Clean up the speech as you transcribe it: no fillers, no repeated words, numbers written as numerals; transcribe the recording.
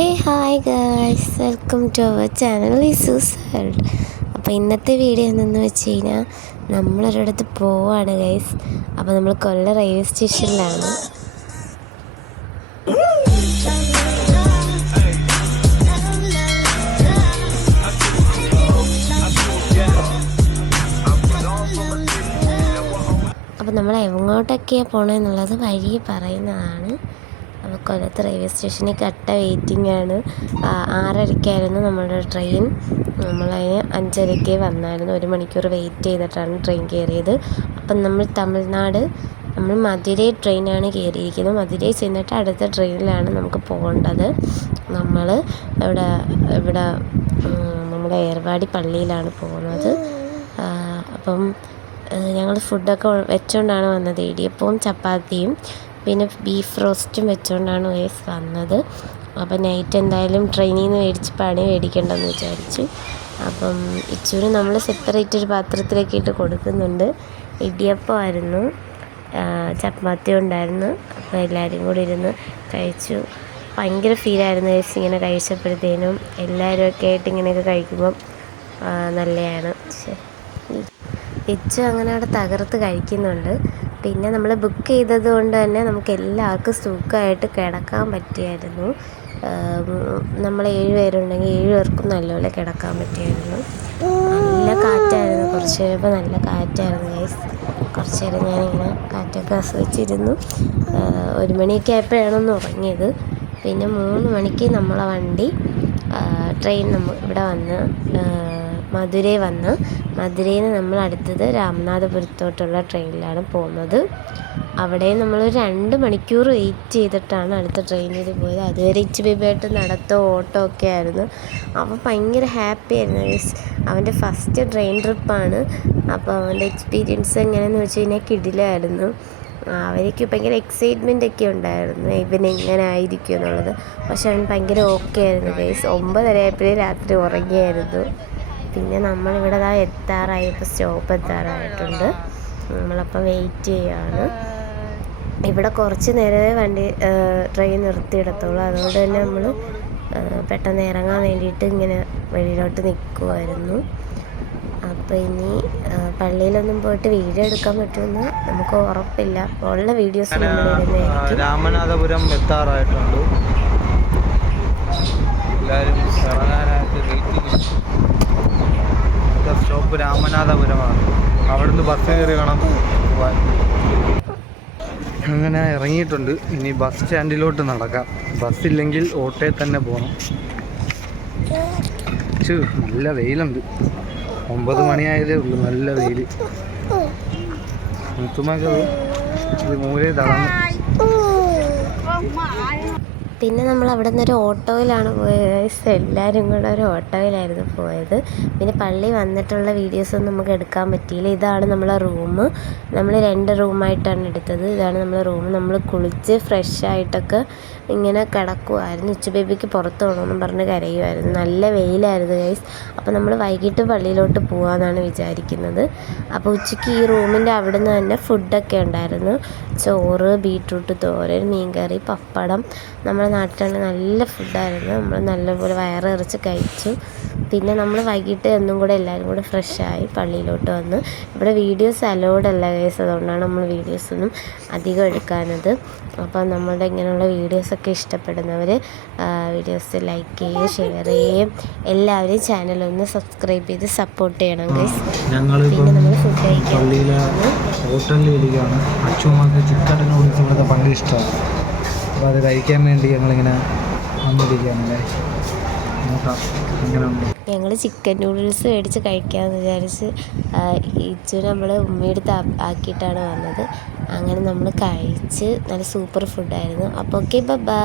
Hey hi guys, welcome to our channel ഇസൂസ് world. അപ്പോൾ ഇന്നത്തെ വീഡിയോ എന്തെന്ന് വെച്ച് കഴിഞ്ഞാൽ നമ്മളൊരിടത്ത് പോവാണ് ഗൈസ്. അപ്പോൾ നമ്മൾ കൊല്ലം റെയിൽവേ സ്റ്റേഷനിലാണ്. അപ്പോൾ നമ്മൾ എങ്ങോട്ടൊക്കെയാണ് പോകണമെന്നുള്ളത് വഴി പറയുന്നതാണ്. അപ്പോൾ കൊല്ലത്ത് റെയിൽവേ സ്റ്റേഷനിൽ കട്ട വെയിറ്റിംഗ് ആണ്. 6:30-ക്കായിരുന്നു നമ്മളുടെ ട്രെയിൻ. നമ്മളതിന് 5:30-ക്ക് വന്നായിരുന്നു. 1 മണിക്കൂർ വെയിറ്റ് ചെയ്തിട്ടാണ് ട്രെയിൻ കയറിയത്. അപ്പം നമ്മൾ മധുരൈ ട്രെയിനാണ് കയറിയിരിക്കുന്നത്. മധുരൈ ചെന്നിട്ട് അടുത്ത ട്രെയിനിലാണ് നമുക്ക് പോകേണ്ടത്. നമ്മൾ ഇവിടെ നമ്മുടെ ഏർവാടി പള്ളിയിലാണ് പോകുന്നത്. അപ്പം ഞങ്ങൾ ഫുഡൊക്കെ വെച്ചുകൊണ്ടാണ് വന്നത്. ഇടിയപ്പവും ചപ്പാത്തിയും പിന്നെ ബീഫ് റോസ്റ്റും വെച്ചുകൊണ്ടാണ് ഗൈസ് വന്നത്. അപ്പം നൈറ്റ് എന്തായാലും ട്രെയിനിൽ നിന്ന് പണി മേടിക്കണ്ടെന്ന് വിചാരിച്ചു. അപ്പം ഇച്ചൂര് നമ്മൾ സെപ്പറേറ്റ് ഒരു പാത്രത്തിലേക്ക് ഇട്ട് കൊടുക്കുന്നുണ്ട്. ഇടിയപ്പമായിരുന്നു, ചപ്പാത്തി ഉണ്ടായിരുന്നു. അപ്പോൾ എല്ലാവരും കൂടി ഇരുന്ന് കഴിച്ചു. ഭയങ്കര ഫീലായിരുന്നു ഗൈസ് ഇങ്ങനെ കഴിച്ചപ്പോഴത്തേനും. എല്ലാവരും ആയിട്ട് ഇങ്ങനെയൊക്കെ കഴിക്കുമ്പം നല്ലതാണ്. ഇച്ചു അങ്ങനെ അവിടെ തകർത്ത് കഴിക്കുന്നുണ്ട്. പിന്നെ നമ്മൾ ബുക്ക് ചെയ്തത് കൊണ്ട് തന്നെ നമുക്ക് എല്ലാവർക്കും സുഖമായിട്ട് കിടക്കാൻ പറ്റിയായിരുന്നു. നമ്മൾ 7 പേരുണ്ടെങ്കിൽ 7 പേർക്കും നല്ലപോലെ കിടക്കാൻ പറ്റിയായിരുന്നു. നല്ല കാറ്റായിരുന്നു. കുറച്ച് കഴിയുമ്പോൾ നല്ല കാറ്റായിരുന്നു ഗൈസ്. കുറച്ച് നേരം ഞാനിങ്ങനെ കാറ്റൊക്കെ ആസ്വദിച്ചിരുന്നു. 1 മണിയൊക്കെ ആയപ്പോഴാണ് ഉറങ്ങിയത്. പിന്നെ 3 മണിക്ക് നമ്മളെ വണ്ടി ട്രെയിൻ ഇവിടെ വന്ന് മധുരയിൽ നിന്ന് നമ്മൾ അടുത്തത് രാമനാഥപുരത്തോട്ടുള്ള ട്രെയിനിലാണ് പോകുന്നത്. അവിടെ നമ്മൾ 2 മണിക്കൂർ വെയിറ്റ് ചെയ്തിട്ടാണ് അടുത്ത ട്രെയിനിൽ പോയത്. അതുവരെ ബേബിയായിട്ട് നടത്തോ ഓട്ടോ ഒക്കെ ആയിരുന്നു. അവൻ ഭയങ്കര ഹാപ്പി ആയിരുന്നു. അവൻ്റെ ഫസ്റ്റ് ട്രെയിൻ ട്രിപ്പാണ്. അപ്പോൾ അവൻ്റെ എക്സ്പീരിയൻസ് എങ്ങനെയെന്ന് വെച്ച് കഴിഞ്ഞാൽ കിടിലായിരുന്നു. അവർക്ക് ഭയങ്കര എക്സൈറ്റ്മെൻ്റ് ഒക്കെ ഉണ്ടായിരുന്നു ഇവനെങ്ങനെ ആയിരിക്കും എന്നുള്ളത്. പക്ഷെ അവൻ ഭയങ്കര ഓക്കെ ആയിരുന്നു ഗൈസ്. 9:30 ആയപ്പോഴേ രാത്രി ഉറങ്ങിയായിരുന്നു. പിന്നെ നമ്മളിവിടെ എത്താറായപ്പോൾ സ്റ്റോപ്പ് എത്താറായിട്ടുണ്ട്. നമ്മളപ്പോൾ വെയിറ്റ് ചെയ്യുകയാണ്. ഇവിടെ കുറച്ച് നേരമേ ട്രെയിൻ നിർത്തിയിടത്തുള്ളൂ. അതുകൊണ്ട് തന്നെ നമ്മൾ പെട്ടെന്ന് ഇറങ്ങാൻ വേണ്ടിയിട്ട് ഇങ്ങനെ വെളിയിലോട്ട് നിൽക്കുമായിരുന്നു. അപ്പോൾ ഇനി പള്ളിയിലൊന്നും പോയിട്ട് വീഡിയോ എടുക്കാൻ പറ്റുമെന്ന് നമുക്ക് ഉറപ്പില്ല. ഉള്ള വീഡിയോസ് നമ്മളിടുന്നതായിരിക്കും. രാമനാഥപുരം എത്താറായിട്ടുണ്ട്. എല്ലാവരും ഇറങ്ങാനായിട്ട് സ്റ്റോപ്പ് രാമനാഥപുരമാണ്. അവിടുന്ന് ബസ് കയറി വേണം പോകാൻ. അങ്ങനെ ഇറങ്ങിയിട്ടുണ്ട്. ഇനി ബസ് സ്റ്റാൻഡിലോട്ട് നടക്കാം. ബസ്സില്ലെങ്കിൽ ഓട്ടോയിൽ തന്നെ പോകണം. നല്ല വെയിലുണ്ട്. 9 മണിയായതേ ഉള്ളൂ. നല്ല വെയിൽ. മുത്തുമാക്ക് മൂലേ തളർന്നു. പിന്നെ നമ്മൾ അവിടെ നിന്നൊരു ഓട്ടോയിലാണ് പോയത്. എല്ലാവരും കൂടെ ഒരു ഓട്ടോയിലായിരുന്നു പോയത്. പിന്നെ പള്ളി വന്നിട്ടുള്ള വീഡിയോസൊന്നും നമുക്ക് എടുക്കാൻ പറ്റിയില്ല. ഇതാണ് നമ്മളെ റൂം. നമ്മൾ 2 റൂമായിട്ടാണ് എടുത്തത്. ഇതാണ് നമ്മളെ റൂം. നമ്മൾ കുളിച്ച് ഫ്രഷായിട്ടൊക്കെ ഇങ്ങനെ കിടക്കുമായിരുന്നു. ബേബിക്ക് പുറത്ത് പോകണമെന്നും പറഞ്ഞ് കരയുമായിരുന്നു. നല്ല വെയിലായിരുന്നു ഗൈസ്. അപ്പോൾ നമ്മൾ വൈകിട്ട് പള്ളിയിലോട്ട് പോകാമെന്നാണ് വിചാരിക്കുന്നത്. അപ്പോൾ ഉച്ചയ്ക്ക് ഈ റൂമിൻ്റെ അവിടെ നിന്ന് തന്നെ ഫുഡൊക്കെ ഉണ്ടായിരുന്നു. ചോറ്, ബീട്രൂട്ട് തോരൻ, മീൻകറി, പപ്പടം. നമ്മുടെ നാട്ടിലാണ് നല്ല ഫുഡായിരുന്നു. നമ്മൾ നല്ലപോലെ വയറിറച്ച് കഴിച്ചു. പിന്നെ നമ്മൾ വൈകിട്ട് ഒന്നും കൂടെ എല്ലാവരും കൂടെ ഫ്രഷായി പള്ളിയിലോട്ട് വന്ന്. ഇവിടെ വീഡിയോസ് അലൗഡ് അല്ല ഗൈസ്. അതുകൊണ്ടാണ് നമ്മൾ വീഡിയോസൊന്നും അധികം എടുക്കാനത്. അപ്പോൾ നമ്മളുടെ ഇങ്ങനെയുള്ള വീഡിയോസൊക്കെ ഇഷ്ടപ്പെടുന്നവർ വീഡിയോസ് ലൈക്ക് ചെയ്യുകയും ഷെയർ ചെയ്യുകയും എല്ലാവരും ചാനലൊന്ന് സബ്സ്ക്രൈബ് ചെയ്ത് സപ്പോർട്ട് ചെയ്യണം ഗൈസ്. പിന്നെ നമ്മൾ ഫുഡ് കഴിക്കാൻ ഹോട്ടലിലിരിക്കുകയാണ്. അച്ചുമ്മക്ക് ചിക്കൻ നൂഡിൽസ് ഇവിടുത്തെ ഭയങ്കര ഇഷ്ടമാണ്. അപ്പോൾ അത് കഴിക്കാൻ വേണ്ടി ഞങ്ങളിങ്ങനെ വന്നിരിക്കുകയാണല്ലേ. ഞങ്ങൾ ചിക്കൻ നൂഡിൽസ് മേടിച്ച് കഴിക്കാമെന്ന് വിചാരിച്ച് ഇച്ചു നമ്മൾ ഉമ്മയെടുത്ത് ആക്കിയിട്ടാണ് വന്നത്. അങ്ങനെ നമ്മൾ കഴിച്ച് നല്ല സൂപ്പർ ഫുഡായിരുന്നു. അപ്പോൾ ഓക്കെ, ബൈ.